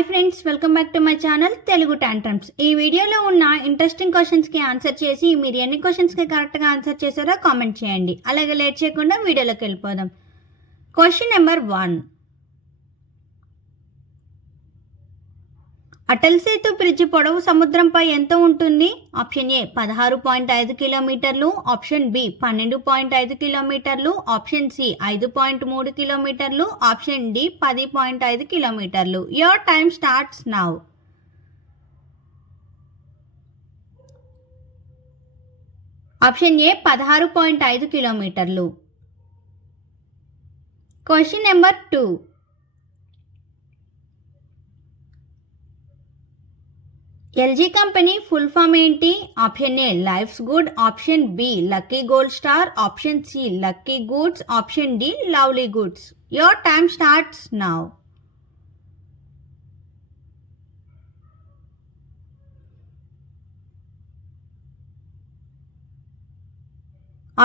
Hi friends, welcome back to my channel Telugu టాంట్రమ్స్. ఈ వీడియోలో ఉన్న ఇంట్రెస్టింగ్ క్వశ్చన్స్కి ఆన్సర్ చేసి మీరు ఎన్ని క్వశ్చన్స్కి కరెక్ట్గా ఆన్సర్ చేశారో కామెంట్ చేయండి. అలాగే లేట్ చేయకుండా వీడియోలోకి వెళ్ళిపోదాం. Question number 1. Atal Setu bridge పొడవు సముద్రంపై ఎంత ఉంటుంది? ఆప్షన్ ఏ 16.5 కిలోమీటర్లు, ఆప్షన్ బి 12.5 కిలోమీటర్లు, ఆప్షన్ సి 5.3 కిలోమీటర్లు, ఆప్షన్ డి 10.5 కిలోమీటర్లు. Your time starts now. Option A 16.5 కిలోమీటర్లు. Question number 2. LG company full form ఏంటి? Option A life's good, option B lucky gold star, option C lucky goods, option D lovely goods. Your time starts now.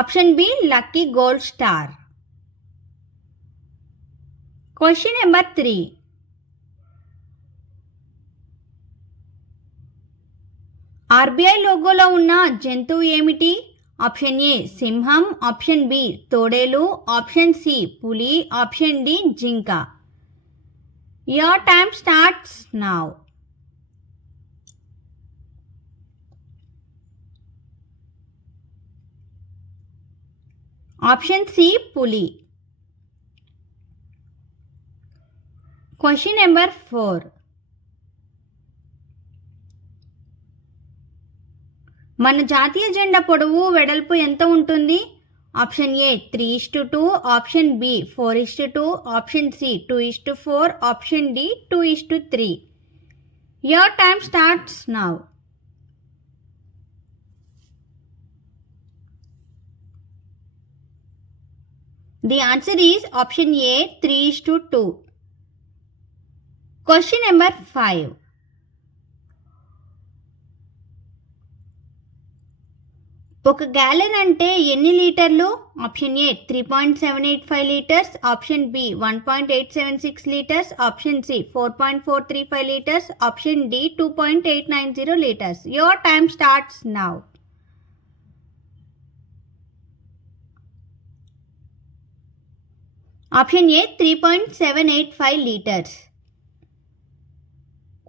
Option B lucky gold star. Question number 3. RBI లోగోలో ఉన్న జంతువు ఏమిటి? Option A సింహం, option B తోడేలు, option C పులి, option D జింక. Your time starts now. Option C పులి. Question number 4. మన జాతీయ జెండా పొడవు వెడల్పు ఎంత ఉంటుంది? Option A 3:2, option B 4:2, option C 2:4, option D 2:3. Your time starts now. The answer is option A 3:2. Question number 5. ఒక గ్యాలన్ అంటే ఎన్ని లీటర్లు? Option A 3.785 litres, option B 1.876 litres, option C 4.435 litres, option D 2.890 litres. Your time starts now. Option A 3.785 litres.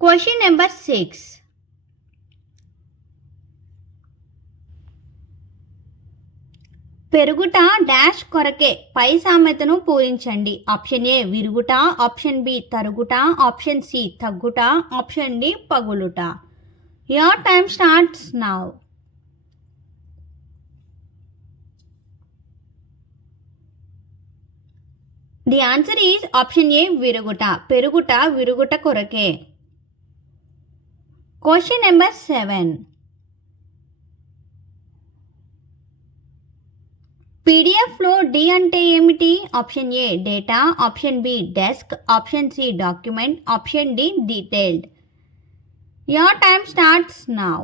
Question number 6. పెరుగుట dash కొరకే పై సామెతను పూరించండి. Option A విరుగుట, ఆప్షన్ బి తరుగుట, ఆప్షన్ సి తగ్గుట, ఆప్షన్ డి పగులుట. Your time starts now. The answer is option A విరుగుట. పెరుగుట విరుగుట కొరకే. Question number 7. పీడిఎఫ్లో డి అంటే ఏమిటి? Option A data, option B desk, option C document, option D detailed. Your time starts now.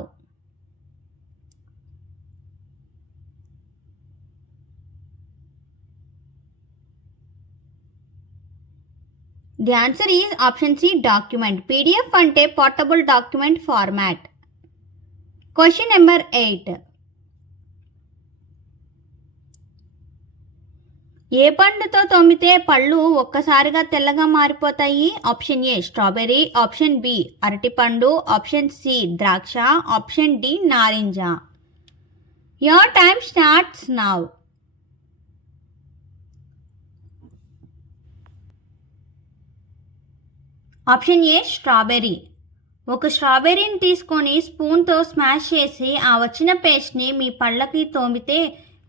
The answer is option C document. PDF అంటే portable document format. Question number 8. ఏ పండుతో తోమితే పళ్ళు ఒక్కసారిగా తెల్లగా మారిపోతాయి? Option A strawberry, option B అరటిపండు, option C ద్రాక్ష, ఆప్షన్ డి నారింజ. Your time starts now. Option A strawberry. ఒక స్ట్రాబెర్రీని తీసుకొని స్పూన్తో స్మాష్ చేసి ఆ వచ్చిన పేస్ట్ని మీ పళ్ళకి తోమితే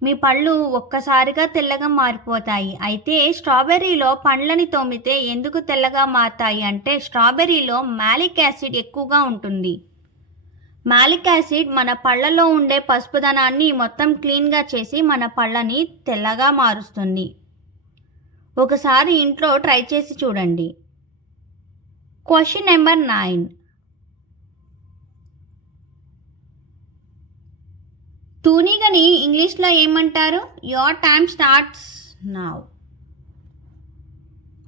మీ పళ్ళు ఒక్కసారిగా తెల్లగా మారిపోతాయి. అయితే స్ట్రాబెర్రీలో పండ్లని తోమితే ఎందుకు తెల్లగా మారుతాయి అంటే స్ట్రాబెర్రీలో మాలిక్ యాసిడ్ ఎక్కువగా ఉంటుంది. మాలిక్ యాసిడ్ మన పళ్ళలో ఉండే పసుపుదనాన్ని మొత్తం క్లీన్గా చేసి మన పళ్ళని తెల్లగా మారుస్తుంది. ఒకసారి ఇంట్లో ట్రై చేసి చూడండి. Question number 9. తూనిగని ఇంగ్లీష్లో ఏమంటారు? Your time starts now.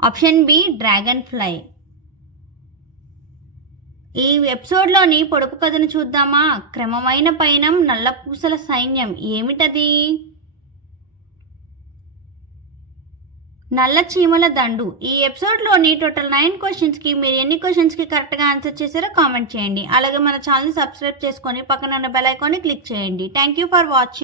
Option B dragonfly. ఈ ఎపిసోడ్లోని పొడుపు కథను చూద్దామా? క్రమమైన పయనం, నల్లపూసల సైన్యం. ఏమిటది? నల్ల చీమల దండు. ఈ ఎపిసోడ్లోని టోటల్ 9 క్వశ్చన్స్కి మీరు ఎన్ని క్వశ్చన్స్కి కరెక్ట్గా ఆన్సర్ చేశారో కామెంట్ చేయండి. అలాగే మన ఛానల్ని సబ్స్క్రైబ్ చేసుకొని పక్కన ఉన్న బెల్ ఐకాన్ని క్లిక్ చేయండి. Thank you for watching.